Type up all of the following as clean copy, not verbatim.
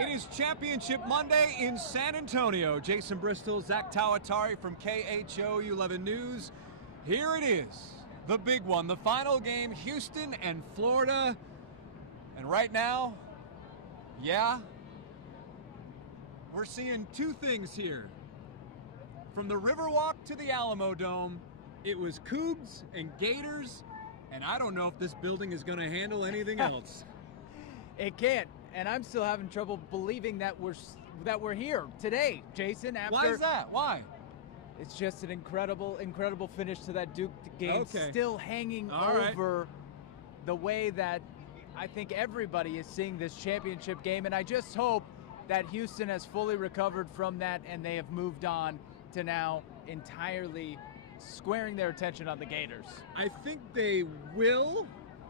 It is Championship Monday in San Antonio. Jason Bristol, Zack Tawatari from KHOU 11 News. Here it is, the big one, the final game, Houston and Florida. And right now, we're seeing two things here. From the Riverwalk to the Alamo Dome, it was Cougs and Gators, and I don't know if this building is going to handle anything else. It can't, and I'm still having trouble believing that we're here today, Jason. Why is that? Why? It's just an incredible finish to that Duke game. Okay. Still hanging over the way that I think everybody is seeing this championship game, and I just hope that Houston has fully recovered from that and they have moved on to now entirely squaring their attention on the Gators. I think they will.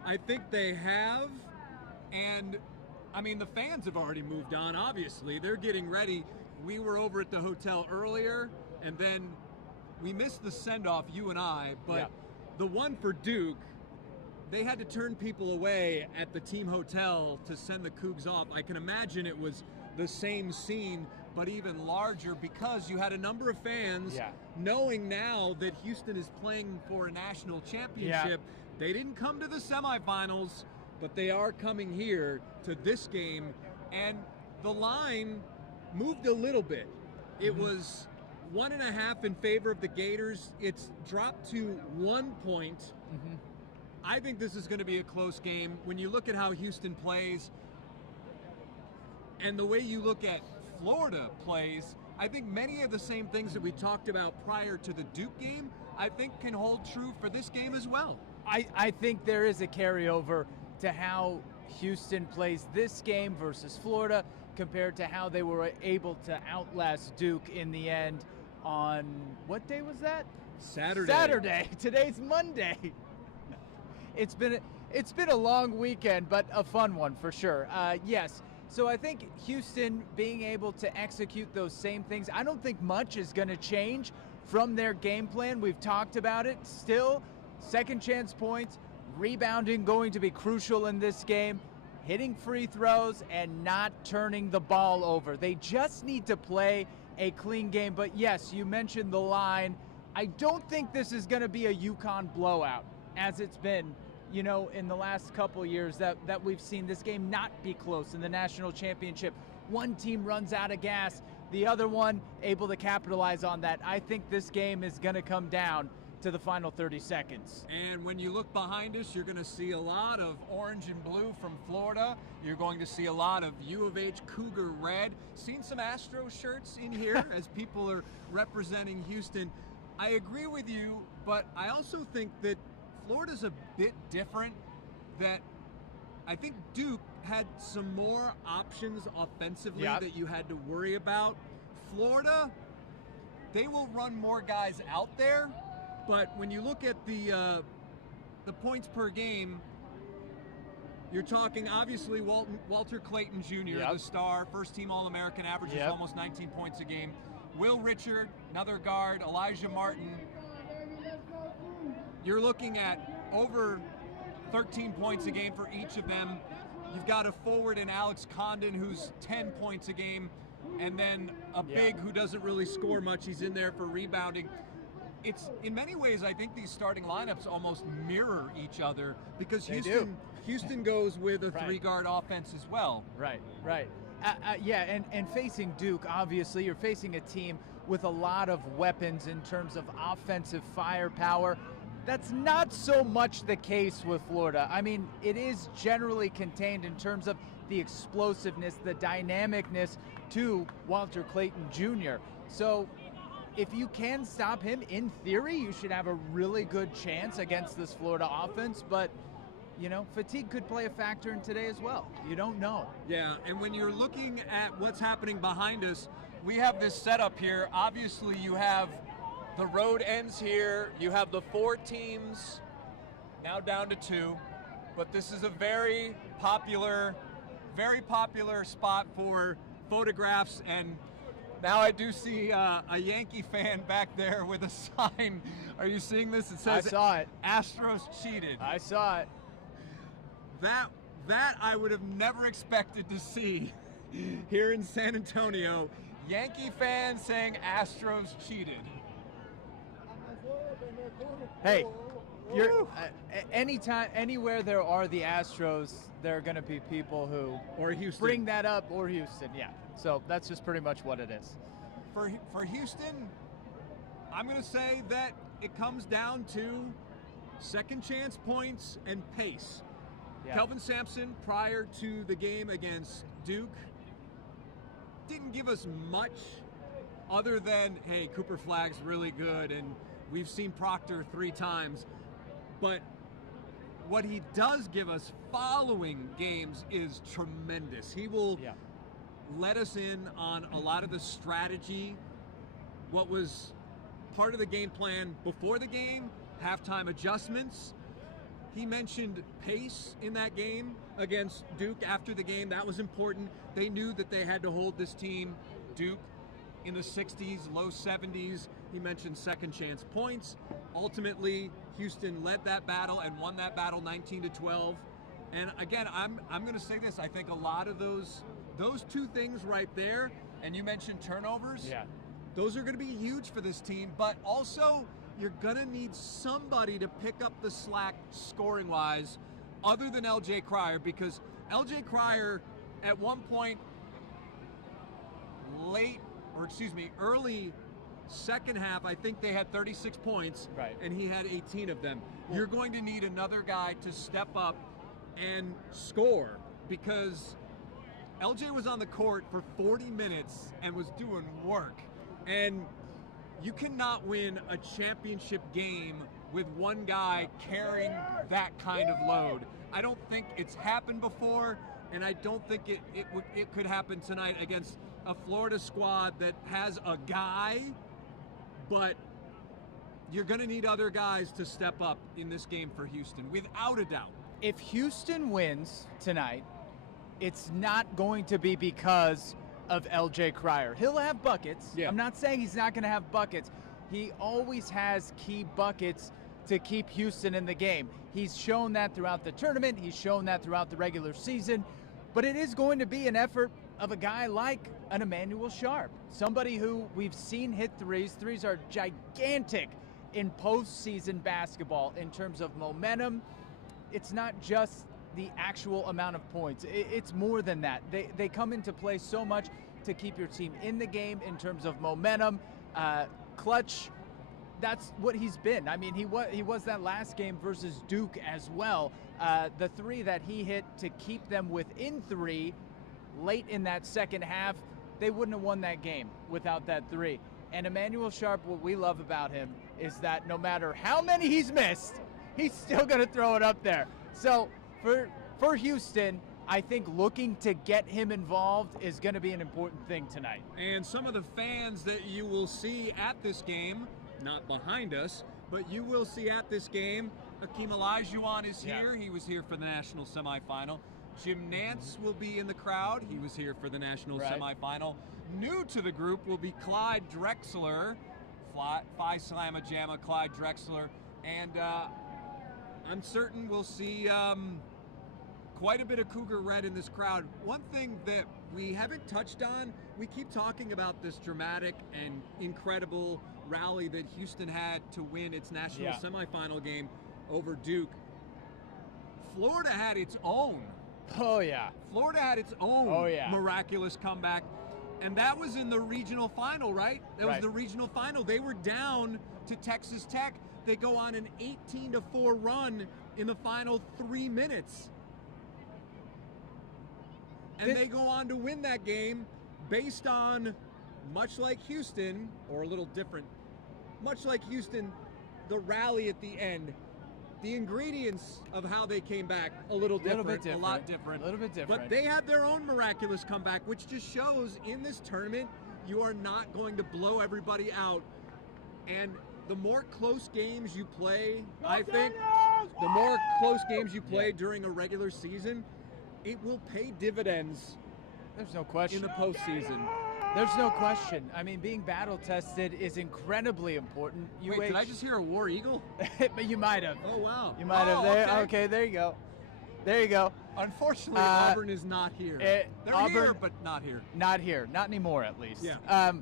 I think they have. And, I mean, the fans have already moved on, obviously. They're getting ready. We were over at the hotel earlier, and then we missed the send-off, you and I, but the one for Duke, they had to turn people away at the team hotel to send the Cougs off. I can imagine it was the same scene, but even larger, because you had a number of fans knowing now that Houston is playing for a national championship. They didn't come to the semifinals, but they are coming here to this game, and the line moved a little bit. It was 1.5 in favor of the Gators. It's dropped to 1 point. I think this is going to be a close game. When you look at how Houston plays and the way you look at Florida plays, I think many of the same things that we talked about prior to the Duke game, I think can hold true for this game as well. I think there is a carryover to how Houston plays this game versus Florida compared to how they were able to outlast Duke in the end on, what day was that? Saturday. Today's Monday. It's been a long weekend, but a fun one for sure. Yes. So I think Houston being able to execute those same things, I don't think much is going to change from their game plan. We've talked about it. Still, second chance points, rebounding going to be crucial in this game, hitting free throws and not turning the ball over. They just need to play a clean game. But yes, you mentioned the line. I don't think this is going to be a UConn blowout, as it's been, in the last couple years that we've seen this game not be close in the national championship. One team runs out of gas, the other one able to capitalize on that. I think this game is going to come down to the final 30 seconds. And when you look behind us, you're going to see a lot of orange and blue from Florida. You're going to see a lot of U of H Cougar red. Seen some Astros shirts in here as people are representing Houston. I agree with you, but I also think that Florida's a bit different, that I think Duke had some more options offensively that you had to worry about. Florida, they will run more guys out there, but when you look at the points per game, you're talking obviously Walter Clayton Jr., the star, first-team All-American, averages almost 19 points a game. Will Richard, another guard, Elijah Martin. You're looking at over 13 points a game for each of them. You've got a forward in Alex Condon who's 10 points a game, and then a big who doesn't really score much. He's in there for rebounding. It's, in many ways, I think these starting lineups almost mirror each other, because Houston goes with a three-guard offense as well. Right. And facing Duke, obviously, you're facing a team with a lot of weapons in terms of offensive firepower. That's not so much the case with Florida. I mean, it is generally contained in terms of the explosiveness, the dynamicness to Walter Clayton Jr. So if you can stop him, in theory, you should have a really good chance against this Florida offense. But, fatigue could play a factor in today as well. You don't know. Yeah, and when you're looking at what's happening behind us, we have this setup here. Obviously, you have the road ends here. You have the 4 teams, now down to 2. But this is a very popular spot for photographs. And now I do see a Yankee fan back there with a sign. Are you seeing this? It says, I saw it. Astros cheated. I saw it. That I would have never expected to see here in San Antonio. Yankee fans saying Astros cheated. Hey, you're anywhere there are the Astros, there are going to be people who or Houston bring that up, or Houston, yeah. So that's just pretty much what it is. For Houston, I'm going to say that it comes down to second chance points and pace. Yeah. Kelvin Sampson, prior to the game against Duke, didn't give us much other than, hey, Cooper Flagg's really good, and we've seen Proctor 3 times. But what he does give us following games is tremendous. He will let us in on a lot of the strategy, what was part of the game plan before the game, halftime adjustments. He mentioned pace in that game against Duke after the game. That was important. They knew that they had to hold this team, Duke, in the 60s, low 70s. He mentioned second chance points. Ultimately, Houston led that battle and won that battle 19-12. And again, I'm going to say this. I think a lot of those two things right there, and you mentioned turnovers. Yeah. Those are going to be huge for this team, but also you're going to need somebody to pick up the slack scoring-wise other than L.J. Cryer, because L.J. Cryer at one point early second half, I think they had 36 points, and he had 18 of them. You're going to need another guy to step up and score, because LJ was on the court for 40 minutes and was doing work. And you cannot win a championship game with one guy carrying that kind of load. I don't think it's happened before, and I don't think it could happen tonight against a Florida squad that has a guy, but you're going to need other guys to step up in this game for Houston, without a doubt. If Houston wins tonight, it's not going to be because of L.J. Cryer. He'll have buckets. Yeah. I'm not saying he's not going to have buckets. He always has key buckets to keep Houston in the game. He's shown that throughout the tournament. He's shown that throughout the regular season. But it is going to be an effort of a guy like an Emmanuel Sharp, somebody who we've seen hit threes. Threes are gigantic in postseason basketball in terms of momentum. It's not just the actual amount of points. It's more than that. They come into play so much to keep your team in the game in terms of momentum, clutch. That's what he's been. I mean, he was that last game versus Duke as well. The three that he hit to keep them within three late in that second half, they wouldn't have won that game without that three. And Emmanuel Sharp, what we love about him is that no matter how many he's missed, he's still going to throw it up there. So for Houston, I think looking to get him involved is going to be an important thing tonight. And some of the fans that you will see at this game, not behind us, but you will see at this game, Hakeem Olajuwon is here. He was here for the national semifinal. Jim Nance will be in the crowd. He was here for the national semifinal. New to the group will be Clyde Drexler, Phi Slamma Jamma Clyde Drexler. And I'm certain we'll see quite a bit of Cougar red in this crowd. One thing that we haven't touched on, we keep talking about this dramatic and incredible rally that Houston had to win its national semifinal game over Duke. Florida had its own. Oh, yeah. Florida had its own miraculous comeback, and that was in the regional final, right? That was the regional final. They were down to Texas Tech. They go on an 18-4 run in the final 3 minutes. And they go on to win that game based on, much like Houston, or a little different, much like Houston, the rally at the end. The ingredients of how they came back, a lot different. A little bit different. But they had their own miraculous comeback, which just shows in this tournament, you are not going to blow everybody out. And the more close games you play, I think, the more close games you play during a regular season, it will pay dividends. There's no question. In the postseason. There's no question. I mean, being battle-tested is incredibly important. Wait, did I just hear a War Eagle? But you might have. Oh, wow. You might have. Okay. Okay, there you go. There you go. Unfortunately, Auburn is not here. They're Auburn, here, but not here. Not here. Not anymore, at least. Yeah.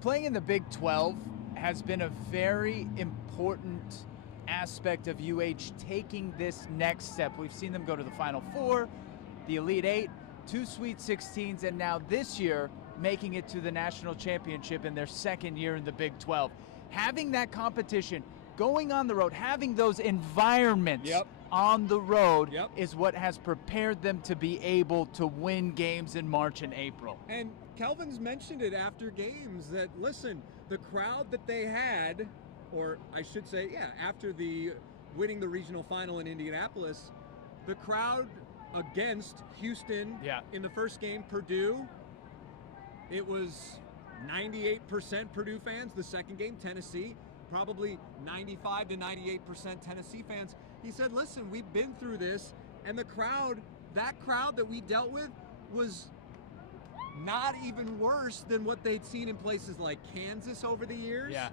Playing in the Big 12 has been a very important aspect of UH taking this next step. We've seen them go to the Final Four, the Elite Eight, 2 Sweet 16s, and now this year making it to the national championship in their second year in the Big 12. Having that competition, going on the road, having those environments on the road is what has prepared them to be able to win games in March and April. And Kelvin's mentioned it after games that, listen, the crowd that they had, or I should say, after winning the regional final in Indianapolis, the crowd against Houston in the first game, Purdue, it was 98% Purdue fans. The second game, Tennessee, probably 95 to 98% Tennessee fans. He said, listen, we've been through this, and the crowd, that crowd that we dealt with was not even worse than what they'd seen in places like Kansas over the years. Yeah.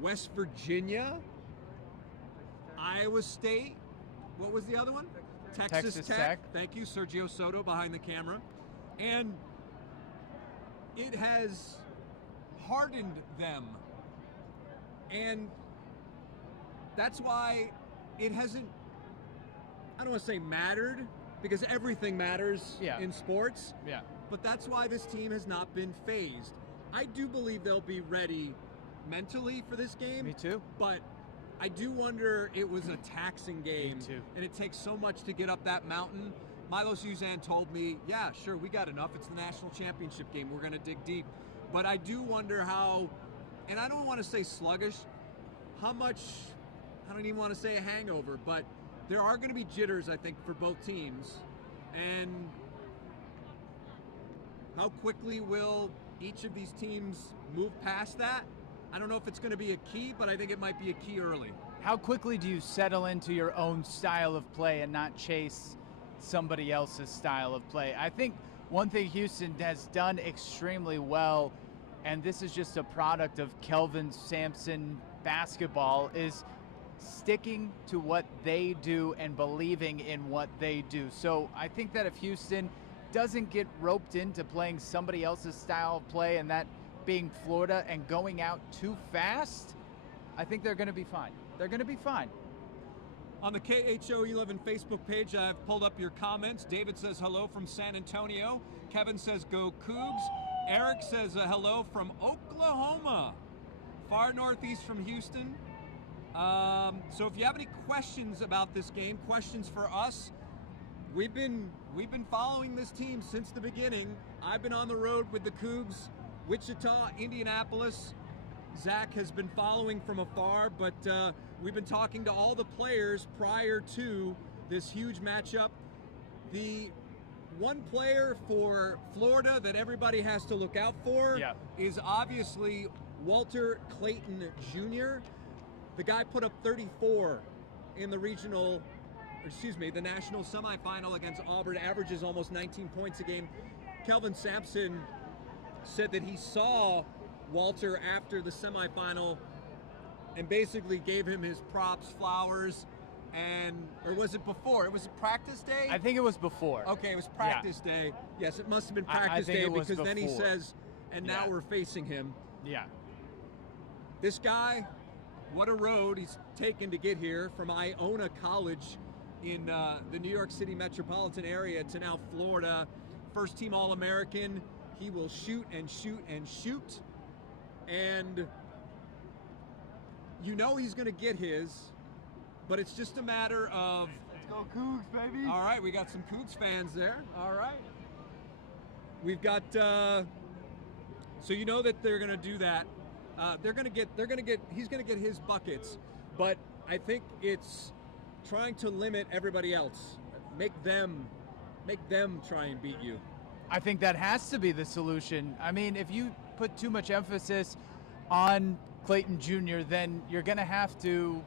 West Virginia, Iowa State, what was the other one? Texas Tech. Thank you, Sergio Soto behind the camera. And it has hardened them. And that's why it hasn't, I don't want to say mattered, because everything matters in sports. Yeah. But that's why this team has not been phased. I do believe they'll be ready mentally for this game. Me too. But I do wonder, it was a taxing game. Me too. And it takes so much to get up that mountain. Milo Suzanne told me, yeah, sure, we got enough. It's the national championship game. We're going to dig deep. But I do wonder how, and I don't want to say sluggish, how much, I don't even want to say a hangover, but there are going to be jitters, I think, for both teams. And how quickly will each of these teams move past that? I don't know if it's going to be a key, but I think it might be a key early. How quickly do you settle into your own style of play and not chase somebody else's style of play? I think one thing Houston has done extremely well, and this is just a product of Kelvin Sampson basketball, is sticking to what they do and believing in what they do. So I think that if Houston doesn't get roped into playing somebody else's style of play, and that being Florida, and going out too fast, I think they're going to be fine. They're going to be fine. On the KHO11 Facebook page, I've pulled up your comments. David says hello from San Antonio. Kevin says go Cougs. Eric says hello from Oklahoma, far northeast from Houston. So if you have any questions about this game, questions for us, we've been following this team since the beginning. I've been on the road with the Cougs, Wichita, Indianapolis. Zach has been following from afar, but we've been talking to all the players prior to this huge matchup. The one player for Florida that everybody has to look out for is obviously Walter Clayton Jr. The guy put up 34 in the the national semifinal against Auburn, averages almost 19 points a game. Kelvin Sampson said that he saw Walter after the semifinal and basically gave him his props, flowers, or was it before? It was practice day? I think it was before. Okay, it was practice day. Yes, it must have been practice day, because then he says, and now we're facing him. Yeah. This guy, what a road he's taken to get here from Iona College in the New York City metropolitan area to now Florida. First team All-American. He will shoot and shoot and shoot. And you know he's going to get his, but it's just a matter of... Let's go Cougs, baby. All right, we got some Cougs fans there. All right. We've got... so you know that they're going to do that. He's going to get his buckets, but I think it's trying to limit everybody else. Make them try and beat you. I think that has to be the solution. I mean, if you put too much emphasis on Clayton Jr., then you're going to have to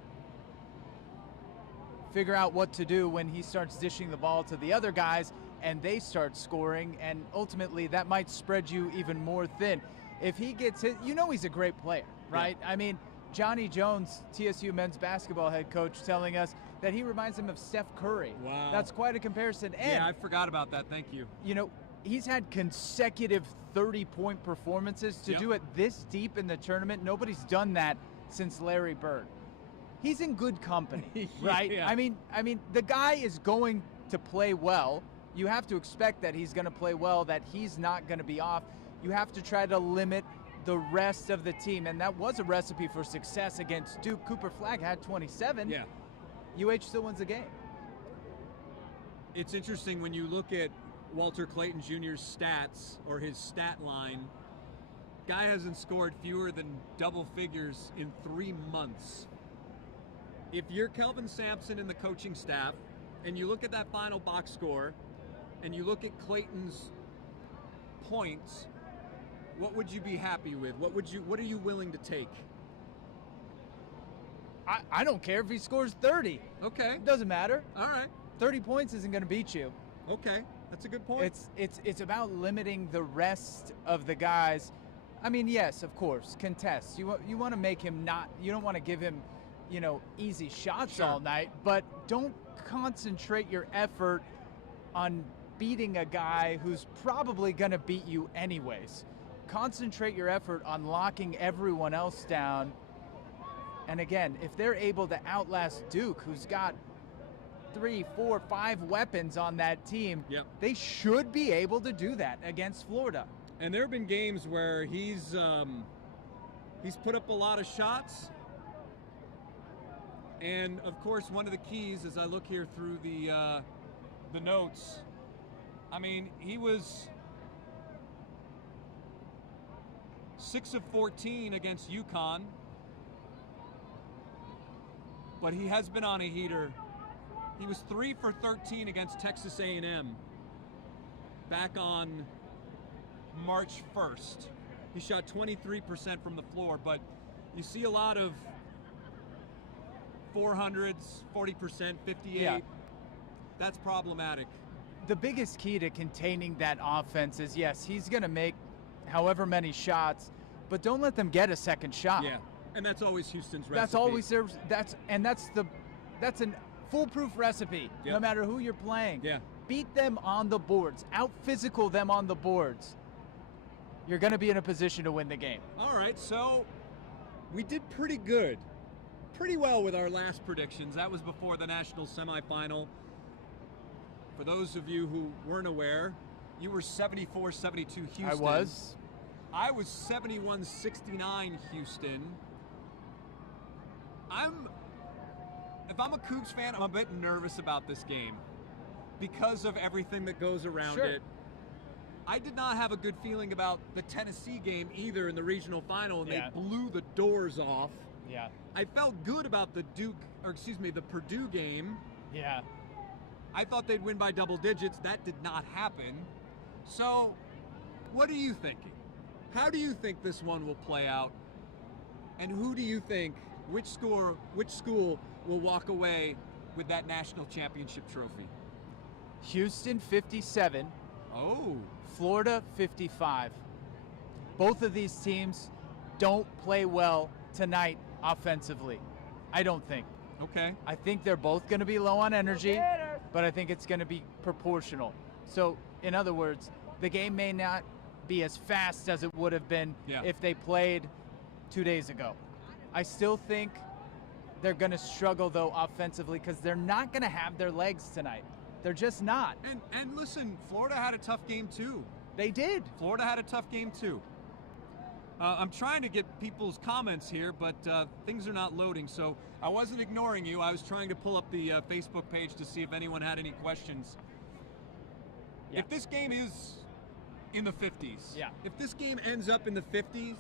figure out what to do when he starts dishing the ball to the other guys and they start scoring, and ultimately that might spread you even more thin. If he gets hit, you know he's a great player, right? Yeah. I mean, Johnny Jones, TSU men's basketball head coach, telling us that he reminds him of Steph Curry. Wow. That's quite a comparison. And, yeah, I forgot about that. Thank you. You know, he's had consecutive 30-point performances. To do it this deep in the tournament, nobody's done that since Larry Bird. He's in good company, right? Yeah. I mean, the guy is going to play well. You have to expect that he's going to play well, that he's not going to be off. You have to try to limit the rest of the team, and that was a recipe for success against Duke. Cooper Flagg had 27. Yeah. UH still wins the game. It's interesting when you look at Walter Clayton Jr.'s stats, or his stat line. Guy hasn't scored fewer than double figures in 3 months. If you're Kelvin Sampson and the coaching staff, and you look at that final box score, and you look at Clayton's points, what would you be happy with? What are you willing to take? I don't care if he scores 30. Okay. It doesn't matter. All right. 30 points isn't going to beat you. Okay. That's a good point. It's about limiting the rest of the guys. I mean, yes, of course, contests. You want to make him not. You don't want to give him, easy shots all night. But don't concentrate your effort on beating a guy who's probably going to beat you anyways. Concentrate your effort on locking everyone else down. And again, if they're able to outlast Duke, who's got 3, 4, 5 weapons on that team, they should be able to do that against Florida. And there have been games where he's put up a lot of shots. And of course, one of the keys, as I look here through the notes, I mean, he was 6 of 14 against UConn, but he has been on a heater. He was 3 for 13 against Texas A&M back on March 1st. He shot 23% from the floor, but you see a lot of 400s, 40%, 58. Yeah. That's problematic. The biggest key to containing that offense is, yes, he's going to make however many shots, but don't let them get a second shot. Yeah, and that's always Houston's recipe. That's always that's a foolproof recipe, no matter who you're playing. Yeah. Beat them on the boards, out-physical them on the boards. You're going to be in a position to win the game. All right, so we did pretty well with our last predictions. That was before the national semifinal. For those of you who weren't aware, you were 74-72 Houston. I was 71-69 Houston. If I'm a Cougs fan, I'm a bit nervous about this game because of everything that goes around it. I did not have a good feeling about the Tennessee game either in the regional final, and they blew the doors off. Yeah. I felt good about the Purdue game. Yeah. I thought they'd win by double digits. That did not happen. So, what are you thinking? How do you think this one will play out? And who do you think, which school will walk away with that national championship trophy? Houston 57. Oh. Florida 55. Both of these teams don't play well tonight offensively. I don't think. Okay. I think they're both going to be low on energy, but I think it's going to be proportional. So, in other words, the game may not be as fast as it would have been if they played 2 days ago. I still think they're going to struggle, though, offensively because they're not going to have their legs tonight. They're just not. And listen, Florida had a tough game, too. They did. Florida had a tough game, too. I'm trying to get people's comments here, but things are not loading. So I wasn't ignoring you. I was trying to pull up the Facebook page to see if anyone had any questions. Yeah. If this game is in the 50s, if this game ends up in the 50s,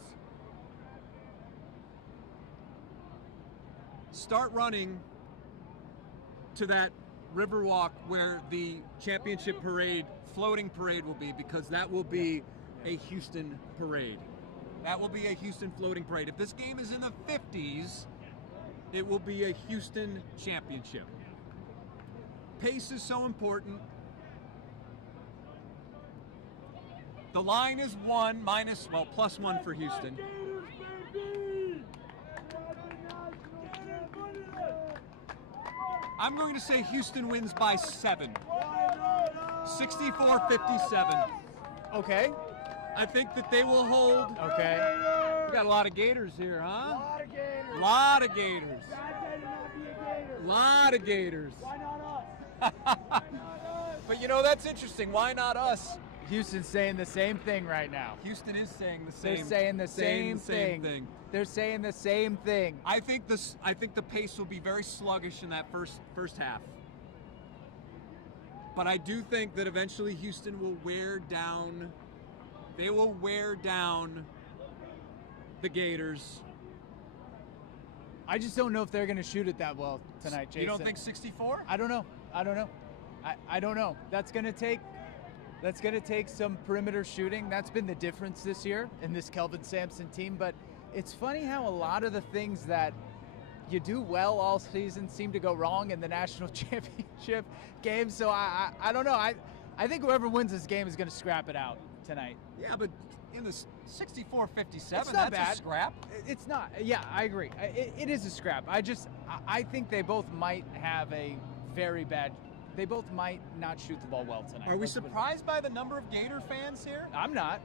start running to that Riverwalk where the championship parade, floating parade will be, because that will be a Houston parade. That will be a Houston floating parade. If this game is in the 50s, it will be a Houston championship. Pace is so important. The line is +1 for Houston. I'm going to say Houston wins by 7. 64-57. Okay. I think that they will hold. Okay. We got a lot of Gators here, huh? A lot of Gators. Lot of Gators. Bad day to not be a Gator. Lot of Gators. Why not us? Why not us? But you know, that's interesting. Why not us? Houston's saying the same thing right now. Houston is saying the same. They're saying the same thing. They're saying the same thing. I think the pace will be very sluggish in that first half. But I do think that eventually Houston will wear down. They will wear down the Gators. I just don't know if they're going to shoot it that well tonight, Jason. You don't think 64? I don't know. I don't know. That's going to take some perimeter shooting. That's been the difference this year in this Kelvin Sampson team. But it's funny how a lot of the things that you do well all season seem to go wrong in the national championship game. So I don't know. I think whoever wins this game is going to scrap it out tonight. Yeah, but in the 64-57, that's bad. A scrap. It's not. Yeah, I agree. It is a scrap. I think they both might have a very bad. They both might not shoot the ball well tonight. Are we surprised by the number of Gator fans here? I'm not.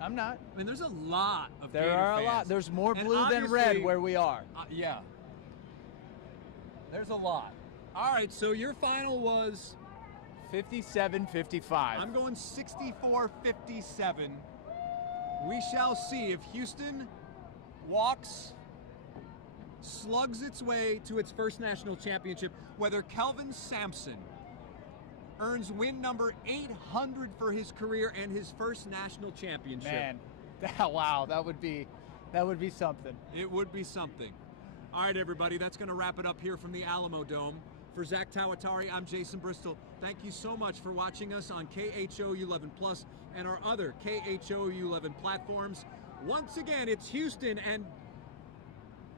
I mean, there's a lot of There Gator are a fans. lot. There's more And blue than red obviously- where we are. Yeah. There's a lot. All right, so your final was? 57-55. I'm going 64-57. We shall see if Houston slugs its way to its first national championship, whether Kelvin Sampson earns win number 800 for his career and his first national championship. Man, wow, that would be something. It would be something. All right, everybody, that's going to wrap it up here from the Alamo Dome. For Zack Tawatari, I'm Jason Bristol. Thank you so much for watching us on KHOU 11 Plus and our other KHOU 11 platforms. Once again, it's Houston and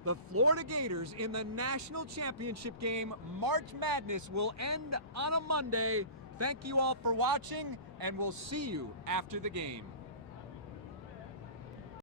the Florida Gators in the national championship game. March Madness will end on a Monday. Thank you all for watching, and we'll see you after the game.